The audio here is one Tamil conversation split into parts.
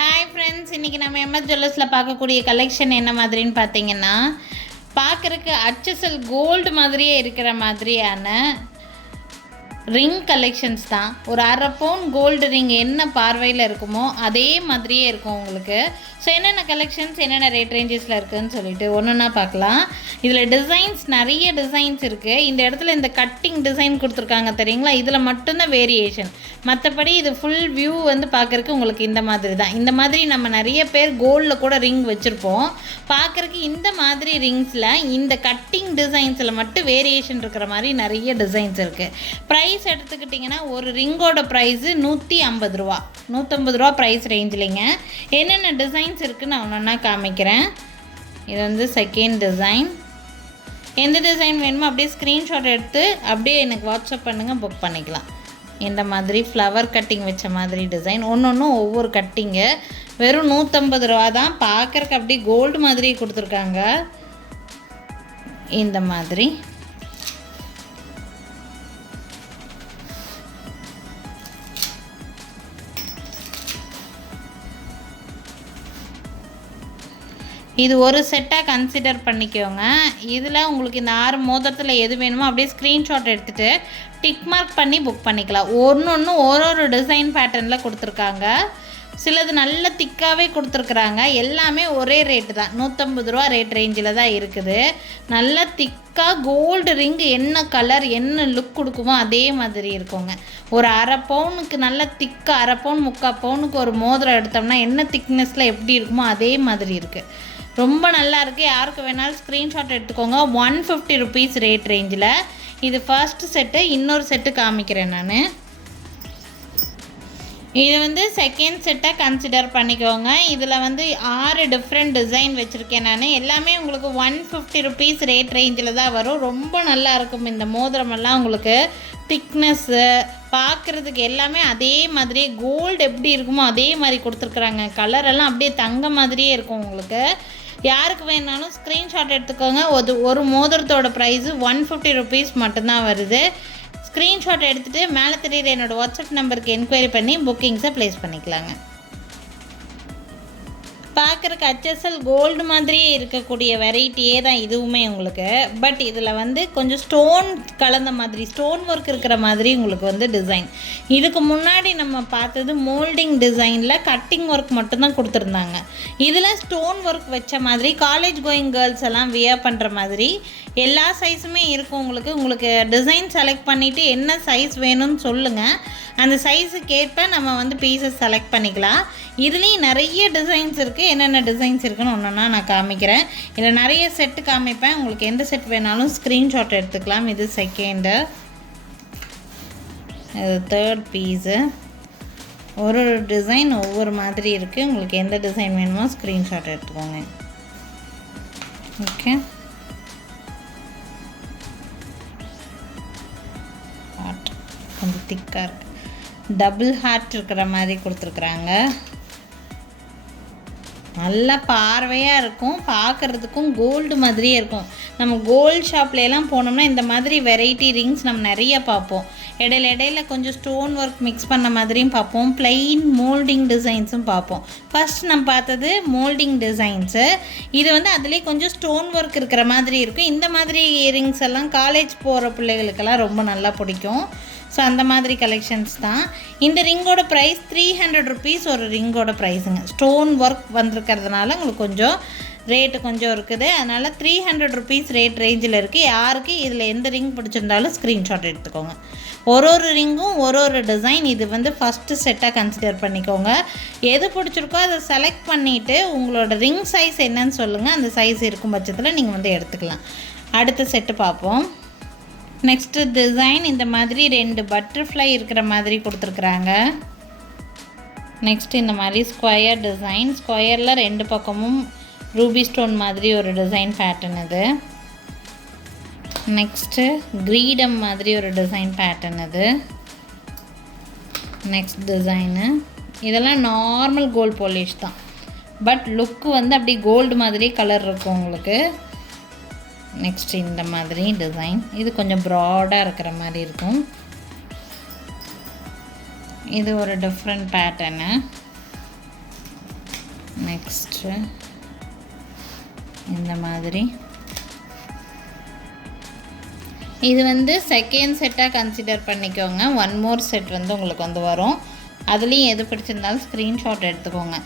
ஹாய் ஃப்ரெண்ட்ஸ், இன்றைக்கி நம்ம எம்எஸ் ஜுவல்லர்ஸில் பார்க்கக்கூடிய கலெக்ஷன் என்ன மாதிரின்னு பார்த்தீங்கன்னா, பார்க்குறக்கு HSL கோல்டு மாதிரியே இருக்கிற மாதிரியான ரிங் கலெக்ஷன்ஸ் தான். ஒரு அரை பவுன் கோல்டு ரிங் என்ன பார்வையில் இருக்குமோ அதே மாதிரியே இருக்கும் உங்களுக்கு. ஸோ என்னென்ன கலெக்ஷன்ஸ் என்னென்ன ரேட் ரேஞ்சஸில் இருக்குதுன்னு சொல்லிட்டு ஒன்றுன்னா பார்க்கலாம். இதில் டிசைன்ஸ் நிறைய டிசைன்ஸ் இருக்குது. இந்த இடத்துல இந்த கட்டிங் டிசைன் கொடுத்துருக்காங்க தெரியுங்களா, இதில் மட்டும்தான் வேரியேஷன். மற்றபடி இது ஃபுல் வியூ வந்து பார்க்குறக்கு உங்களுக்கு இந்த மாதிரி தான். இந்த மாதிரி நம்ம நிறைய பேர் கோல்டில் கூட ரிங் வச்சுருப்போம். பார்க்குறக்கு இந்த மாதிரி ரிங்ஸில் இந்த கட்டிங் டிசைன்ஸில் மட்டும் வேரியேஷன் இருக்கிற மாதிரி நிறைய டிசைன்ஸ் இருக்குது. ப்ரைஸ் எடுத்துக்கிட்டிங்கன்னா ஒரு ரிங்கோட ப்ரைஸு 150 ரூபா, 150 ரூபா ப்ரைஸ் ரேஞ்சிலிங்க. என்னென்ன டிசைன்ஸ் இருக்குதுன்னு நான் ஒன்றா காமிக்கிறேன். இது வந்து செகண்ட் டிசைன். எந்த டிசைன் வேணுமோ அப்படியே ஸ்க்ரீன்ஷாட் எடுத்து அப்படியே எனக்கு வாட்ஸ்அப் பண்ணுங்கள், புக் பண்ணிக்கலாம். இந்த மாதிரி ஃப்ளவர் கட்டிங் வச்ச மாதிரி டிசைன், ஒன்றும் ஒவ்வொரு கட்டிங்கு. வெறும் 150 ரூபா தான். பார்க்குறக்கு அப்படியே கோல்டு மாதிரி கொடுத்துருக்காங்க. இந்த மாதிரி இது ஒரு செட்டாக கன்சிடர் பண்ணிக்கோங்க. இதில் உங்களுக்கு இந்த 6 மோதிரத்தில் எது வேணுமோ அப்படியே ஸ்க்ரீன்ஷாட் எடுத்துகிட்டு டிக் மார்க் பண்ணி புக் பண்ணிக்கலாம். ஒன்று ஒரு டிசைன் பேட்டர்னில் கொடுத்துருக்காங்க. சிலது நல்ல திக்காகவே கொடுத்துருக்குறாங்க. எல்லாமே ஒரே ரேட்டு தான், 150 ரூபா ரேட் ரேஞ்சில் தான் இருக்குது. நல்ல திக்காக கோல்டு ரிங்கு என்ன கலர் என்ன லுக் கொடுக்குமோ அதே மாதிரி இருக்குங்க. ஒரு அரை பவுனுக்கு நல்ல திக்காக, அரை பவுன் 3/4 பவுனுக்கு ஒரு மோதிரம் எடுத்தோம்னா என்ன திக்னஸில் எப்படி இருக்குமோ அதே மாதிரி இருக்குது. ரொம்ப நல்லா இருக்குது. யாருக்கு வேணாலும் ஸ்க்ரீன்ஷாட் எடுத்துக்கோங்க. 150 ருபீஸ் ரேட் ரேஞ்சில். இது ஃபர்ஸ்ட் செட்டு. இன்னொரு செட்டு காமிக்கிறேன் நான். இது வந்து செகண்ட் செட்டாக கன்சிடர் பண்ணிக்கோங்க. இதில் வந்து 6 டிஃப்ரெண்ட் டிசைன் வச்சுருக்கேன் நான். எல்லாமே உங்களுக்கு 150 ருபீஸ் ரேட் ரேஞ்சில் தான் வரும். ரொம்ப நல்லா இருக்கும். இந்த மோதிரமெல்லாம் உங்களுக்கு திக்னஸ்ஸு பார்க்குறதுக்கு எல்லாமே அதே மாதிரியே கோல்டு எப்படி இருக்குமோ அதே மாதிரி கொடுத்துருக்குறாங்க. கலரெல்லாம் அப்படியே தங்க மாதிரியே இருக்கும் உங்களுக்கு. யாருக்கு வேணாலும் ஸ்க்ரீன்ஷாட் எடுத்துக்கோங்க. ஒரு மோதிரத்தோட ப்ரைஸு 150 ருபீஸ் மட்டும்தான் வருது. ஸ்க்ரீன்ஷாட் எடுத்துகிட்டு மேலே தெரியுற என்னோடய வாட்ஸ்அப் நம்பருக்கு என்கொயரி பண்ணி புக்கிங்ஸை ப்ளேஸ் பண்ணிக்கலாங்க. பார்க்குறக்கு HSL கோல்டு மாதிரியே இருக்கக்கூடிய வெரைட்டியே தான் இதுவுமே உங்களுக்கு. பட் இதில் வந்து கொஞ்சம் ஸ்டோன் கலந்த மாதிரி, ஸ்டோன் ஒர்க் இருக்கிற மாதிரி உங்களுக்கு வந்து டிசைன். இதுக்கு முன்னாடி நம்ம பார்த்தது மோல்டிங் டிசைனில் கட்டிங் ஒர்க் மட்டும்தான் கொடுத்துருந்தாங்க. இதில் ஸ்டோன் ஒர்க் வச்ச மாதிரி காலேஜ் கோயிங் கேர்ள்ஸ் எல்லாம் வியர் பண்ணுற மாதிரி எல்லா சைஸுமே இருக்கும் உங்களுக்கு. உங்களுக்கு டிசைன் செலக்ட் பண்ணிவிட்டு என்ன சைஸ் வேணும்னு சொல்லுங்கள். அந்த சைஸுக்கு ஏற்ப நம்ம வந்து பீசஸ் செலக்ட் பண்ணிக்கலாம். இதுலேயும் நிறைய டிசைன்ஸ் இருக்குது. என்னென்ன டிசைன்ஸ் இருக்குன்னு ஒன்றுன்னா நான் காமிக்கிறேன். இதில் நிறைய செட்டு காமிப்பேன். உங்களுக்கு எந்த செட் வேணாலும் ஸ்க்ரீன்ஷாட் எடுத்துக்கலாம். இது செகண்டு, இது தேர்ட் பீஸு. ஒரு டிசைன் ஒவ்வொரு மாதிரி இருக்குது. உங்களுக்கு எந்த டிசைன் வேணுமோ ஸ்க்ரீன்ஷாட் எடுத்துக்கோங்க. ஓகே, ஹார்ட் கொஞ்சம் திக்காக இருக்குது. டபுள் ஹார்ட் இருக்கிற மாதிரி கொடுத்துருக்குறாங்க. நல்லா பார்வையாக இருக்கும். பார்க்குறதுக்கும் கோல்டு மாதிரியே இருக்கும். நம்ம கோல்டு ஷாப்லாம் போனோம்னா இந்த மாதிரி வெரைட்டி ரிங்ஸ் நம்ம நிறைய பார்ப்போம். இடையில கொஞ்சம் ஸ்டோன் ஒர்க் மிக்ஸ் பண்ண மாதிரியும் பார்ப்போம். ப்ளைன் மோல்டிங் டிசைன்ஸும் பார்ப்போம். ஃபஸ்ட் நம்ம பார்த்தது மோல்டிங் டிசைன்ஸு. இது வந்து அதுலேயே கொஞ்சம் ஸ்டோன் ஒர்க் இருக்கிற மாதிரி இருக்கும். இந்த மாதிரி ரிங்ஸ் எல்லாம் காலேஜ் போகிற பிள்ளைகளுக்கெல்லாம் ரொம்ப நல்லா பிடிக்கும். ஸோ அந்த மாதிரி கலெக்ஷன்ஸ் தான். இந்த ரிங்கோட ப்ரைஸ் 300 ருபீஸ் ஒரு ரிங்கோட ப்ரைஸுங்க. ஸ்டோன் ஒர்க் வந்திருக்கிறதுனால உங்களுக்கு கொஞ்சம் ரேட்டு கொஞ்சம் இருக்குது. அதனால் 300 ருபீஸ் ரேட் ரேஞ்சில் இருக்குது. யாருக்கு இதில் எந்த ரிங் பிடிச்சிருந்தாலும் ஸ்க்ரீன்ஷாட் எடுத்துக்கோங்க. ஒரு ரிங்கும் ஒரு டிசைன். இது வந்து ஃபஸ்ட்டு செட்டாக கன்சிடர் பண்ணிக்கோங்க. எது பிடிச்சிருக்கோ அதை செலக்ட் பண்ணிவிட்டு உங்களோட ரிங் சைஸ் என்னன்னு சொல்லுங்கள். அந்த சைஸ் இருக்கும் பட்சத்தில் நீங்கள் வந்து எடுத்துக்கலாம். அடுத்த செட்டு பார்ப்போம். நெக்ஸ்ட்டு டிசைன் இந்த மாதிரி 2 பட்டர்ஃப்ளை இருக்கிற மாதிரி கொடுத்துருக்குறாங்க. நெக்ஸ்ட்டு இந்த மாதிரி ஸ்கொயர் டிசைன். ஸ்கொயரில் 2 பக்கமும் ரூபி ஸ்டோன் மாதிரி ஒரு டிசைன் பேட்டர்ன் இது. நெக்ஸ்ட்டு கிரீடம் மாதிரி ஒரு டிசைன் பேட்டர்ன் இது. நெக்ஸ்ட் டிசைனு இதெல்லாம் நார்மல் கோல்டு பாலிஷ் தான். பட் லுக்கு வந்து அப்படி கோல்டு மாதிரி கலர் இருக்கும் உங்களுக்கு. நெக்ஸ்ட் இந்த மாதிரி டிசைன். இது கொஞ்சம் ப்ராடாக இருக்கிற மாதிரி இருக்கும். இது ஒரு டிஃப்ரெண்ட் பேட்டர்னு. நெக்ஸ்ட்டு இந்த மாதிரி இது வந்து செகண்ட் செட்டாக கன்சிடர் பண்ணிக்கோங்க. ஒன் மோர் செட் வந்து உங்களுக்கு வந்து வரும். அதுலேயும் எது பிடிச்சிருந்தாலும் ஸ்க்ரீன்ஷாட் எடுத்துக்கோங்க.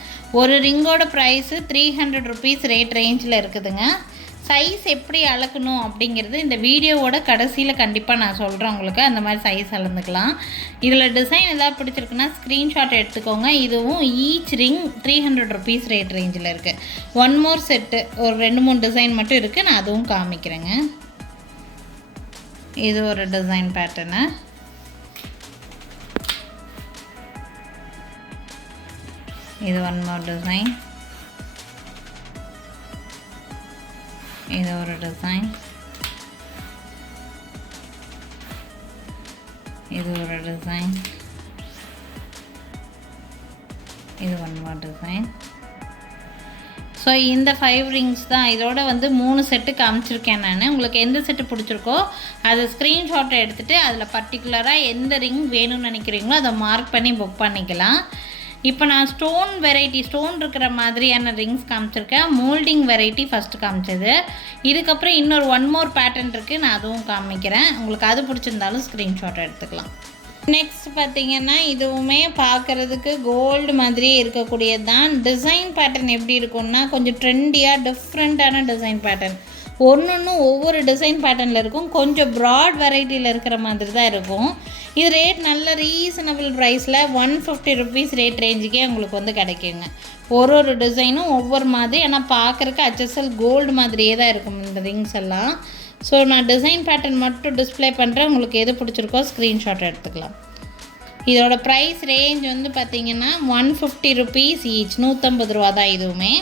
ஒரு ரிங்கோட ப்ரைஸு 300 ருபீஸ் ரேட் ரேஞ்சில் இருக்குதுங்க. சைஸ் எப்படி அளக்கணும் அப்படிங்கிறது இந்த வீடியோவோட கடைசியில் கண்டிப்பாக நான் சொல்கிறேன் உங்களுக்கு. அந்த மாதிரி சைஸ் அளந்துக்கலாம். இதில் டிசைன் எதாவது பிடிச்சிருக்குன்னா ஸ்க்ரீன்ஷாட் எடுத்துக்கோங்க. இதுவும் ஈச் ரிங் 300 ருபீஸ் ரேட் ரேஞ்சில் இருக்குது. ஒன் மோர் செட்டு ஒரு 2-3 டிசைன் மட்டும் இருக்குது. நான் அதுவும் காமிக்கிறேங்க. இது ஒரு டிசைன் பேட்டர்னு. இது ஒன் மோர் டிசைன். இது ஒரு டிசைன். இது ஒரு டிசைன். இது ஒன் மோர் டிசைன். ஸோ இந்த 5 ரிங்ஸ் தான். இதோட வந்து 3 செட்டு காமிச்சிருக்கேன் நான். உங்களுக்கு எந்த செட்டு பிடிச்சிருக்கோ அதை ஸ்க்ரீன்ஷாட்டை எடுத்துகிட்டு அதில் பர்டிகுலராக எந்த ரிங் வேணும்னு நினைக்கிறீங்களோ அதை மார்க் பண்ணி புக் பண்ணிக்கலாம். இப்போ நான் ஸ்டோன் வெரைட்டி, ஸ்டோன் இருக்கிற மாதிரியான ரிங்ஸ் காமிச்சிருக்கேன். மோல்டிங் வெரைட்டி ஃபஸ்ட்டு காமிச்சது. இதுக்கப்புறம் இன்னொரு ஒன் மோர் பேட்டர்ன் இருக்குது. நான் அதுவும் காமிக்கிறேன். உங்களுக்கு அது பிடிச்சிருந்தாலும் ஸ்க்ரீன்ஷாட் எடுத்துக்கலாம். நெக்ஸ்ட் பார்த்திங்கன்னா இதுவுமே பார்க்குறதுக்கு கோல்டு மாதிரியே இருக்கக்கூடியது தான். டிசைன் பேட்டர்ன் எப்படி இருக்கும்னா கொஞ்சம் ட்ரெண்டியாக டிஃப்ரெண்ட்டான டிசைன் பேட்டர்ன். ஒன்றும் ஒவ்வொரு டிசைன் பேட்டர்னில் இருக்கும். கொஞ்சம் ப்ராட் வெரைட்டியில் இருக்கிற மாதிரி தான் இருக்கும். இது ரேட் நல்ல ரீசனபிள் ப்ரைஸில் 150 ருபீஸ் ரேட் ரேஞ்சுக்கே உங்களுக்கு வந்து கிடைக்குங்க. ஒரு டிசைனும் ஒவ்வொரு மாதிரி. ஆனால் பார்க்குறக்கு HSL கோல்டு மாதிரியே தான் இருக்கும் இந்த ரிங்ஸ் எல்லாம். ஸோ நான் டிசைன் பேட்டர்ன் மட்டும் டிஸ்பிளே பண்ணுறேன். உங்களுக்கு எது பிடிச்சிருக்கோ ஸ்க்ரீன்ஷாட் எடுத்துக்கலாம். இதோட ப்ரைஸ் ரேஞ்ச் வந்து பார்த்திங்கன்னா 150 ருபீஸ் ஈச். 150 ரூபா தான் இதுவுமே.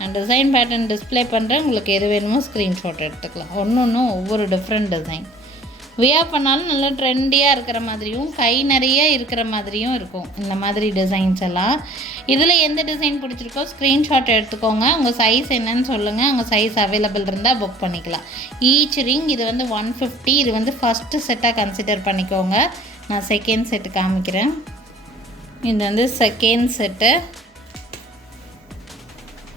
நான் டிசைன் பேட்டர்ன் டிஸ்பிளே பண்ணுறேன். உங்களுக்கு எது வேணுமோ ஸ்க்ரீன்ஷாட் எடுத்துக்கலாம். ஒன்றும் ஒவ்வொரு டிஃப்ரெண்ட் டிசைன். வியர் பண்ணாலும் நல்லா ட்ரெண்டியாக இருக்கிற மாதிரியும் கை நிறைய இருக்கிற மாதிரியும் இருக்கும் இந்த மாதிரி டிசைன்ஸ் எல்லாம். இதில் எந்த டிசைன் பிடிச்சிருக்கோ ஸ்க்ரீன்ஷாட் எடுத்துக்கோங்க. உங்கள் சைஸ் என்னன்னு சொல்லுங்கள். உங்கள் சைஸ் அவைலபிள் இருந்தால் புக் பண்ணிக்கலாம். ஈச் ரிங் இது வந்து 150. இது வந்து ஃபஸ்ட்டு செட்டாக கன்சிடர் பண்ணிக்கோங்க. நான் செகண்ட் செட்டு காமிக்கிறேன். இது வந்து செகண்ட் செட்டு.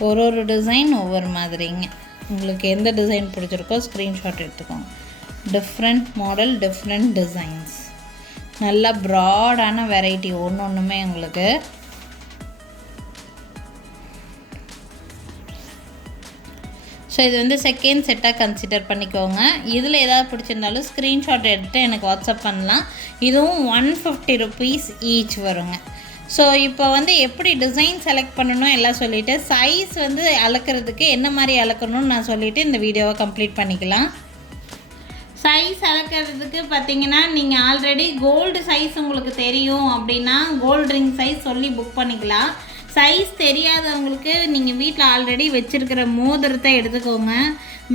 ஒரு டிசைன் ஒவ்வொரு மாதிரிங்க. உங்களுக்கு எந்த டிசைன் பிடிச்சிருக்கோ ஸ்க்ரீன்ஷாட் எடுத்துக்கோங்க. Different model, different designs. நல்லா ப்ராடான வெரைட்டி ஒன்றுமே உங்களுக்கு. ஸோ இது வந்து செகண்ட் செட்டாக கன்சிடர் பண்ணிக்கோங்க. இதில் ஏதாவது பிடிச்சிருந்தாலும் ஸ்க்ரீன்ஷாட் எடுத்து எனக்கு வாட்ஸ்அப் பண்ணலாம். இதுவும் 150 ருபீஸ் ஈச் வருங்க. ஸோ இப்போ வந்து எப்படி டிசைன் செலக்ட் பண்ணணும் எல்லாம் சொல்லிவிட்டு சைஸ் வந்து அளக்கிறதுக்கு என்ன மாதிரி அளக்கணும்னு நான் சொல்லிவிட்டு இந்த வீடியோவை கம்ப்ளீட் பண்ணிக்கலாம். சைஸ் அளக்கிறதுக்கு பார்த்தீங்கன்னா நீங்கள் ஆல்ரெடி கோல்டு சைஸ் உங்களுக்கு தெரியும் அப்படின்னா கோல்டு ரிங் சைஸ் சொல்லி புக் பண்ணிக்கலாம். சைஸ் தெரியாதவங்களுக்கு நீங்கள் வீட்டில் ஆல்ரெடி வச்சுருக்கிற மோதிரத்தை எடுத்துக்கோங்க.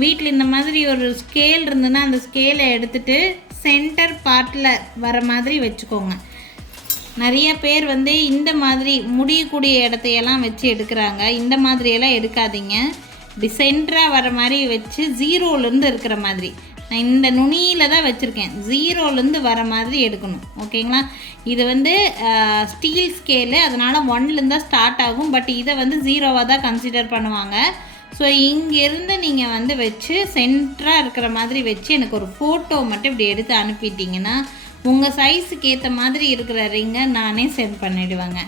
வீட்டில் இந்த மாதிரி ஒரு ஸ்கேல் இருந்ததுன்னா அந்த ஸ்கேலை எடுத்துகிட்டு சென்டர் பார்ட்டில் வர மாதிரி வச்சுக்கோங்க. நிறைய பேர் வந்து இந்த மாதிரி முடியக்கூடிய இடத்தையெல்லாம் வச்சு எடுக்கிறாங்க. இந்த மாதிரியெல்லாம் எடுக்காதீங்க. இப்படி சென்டராக வர மாதிரி வச்சு 0லேருந்து இருக்கிற மாதிரி. நான் இந்த நுனியில் தான் வச்சுருக்கேன். 0லேருந்து வர மாதிரி எடுக்கணும். ஓகேங்களா? இது வந்து ஸ்டீல் ஸ்கேலு, அதனால் 1லேருந்து தான் ஸ்டார்ட் ஆகும். பட் இதை வந்து 0வாக தான் கன்சிடர் பண்ணுவாங்க. ஸோ இங்கேருந்து நீங்கள் வந்து வச்சு சென்டராக இருக்கிற மாதிரி வச்சு எனக்கு ஒரு ஃபோட்டோ மட்டும் இப்படி எடுத்து அனுப்பிட்டிங்கன்னா உங்கள் சைஸுக்கு ஏற்ற மாதிரி இருக்கிற ரிங்கை நானே சென்ட் பண்ணிவிடுவேங்க.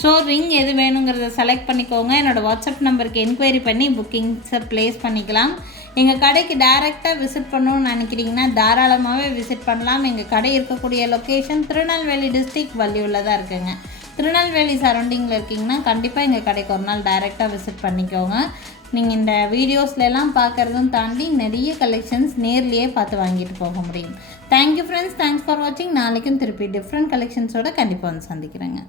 ஸோ ரிங் எது வேணுங்கிறத செலக்ட் பண்ணிக்கோங்க. என்னோடய வாட்ஸ்அப் நம்பருக்கு என்கொயரி பண்ணி புக்கிங்ஸை ப்ளேஸ் பண்ணிக்கலாம். எங்கள் கடைக்கு டைரெக்டாக விசிட் பண்ணணும்னு நினைக்கிறீங்கன்னா தாராளமாகவே விசிட் பண்ணலாம். எங்கள் கடை இருக்கக்கூடிய லொக்கேஷன் திருநெல்வேலி டிஸ்ட்ரிக்ட் வள்ளியூரில் தான் இருக்குங்க. திருநெல்வேலி சரௌண்டிங்கில் இருக்கீங்கன்னா கண்டிப்பாக எங்கள் கடைக்கு ஒரு நாள் டைரெக்டாக விசிட் பண்ணிக்கோங்க. நீங்கள் இந்த வீடியோஸ்லாம் பார்க்குறதும் தாண்டி நிறைய கலெக்ஷன்ஸ் நேர்லேயே பார்த்து வாங்கிட்டு போக முடியும். தேங்க்யூ ஃப்ரெண்ட்ஸ், தேங்க்ஸ் ஃபார் வாட்சிங். நாளைக்கும் திருப்பி டிஃப்ரெண்ட் கலெக்ஷன்ஸோடு கண்டிப்பாக வந்து சந்திக்கிறேங்க.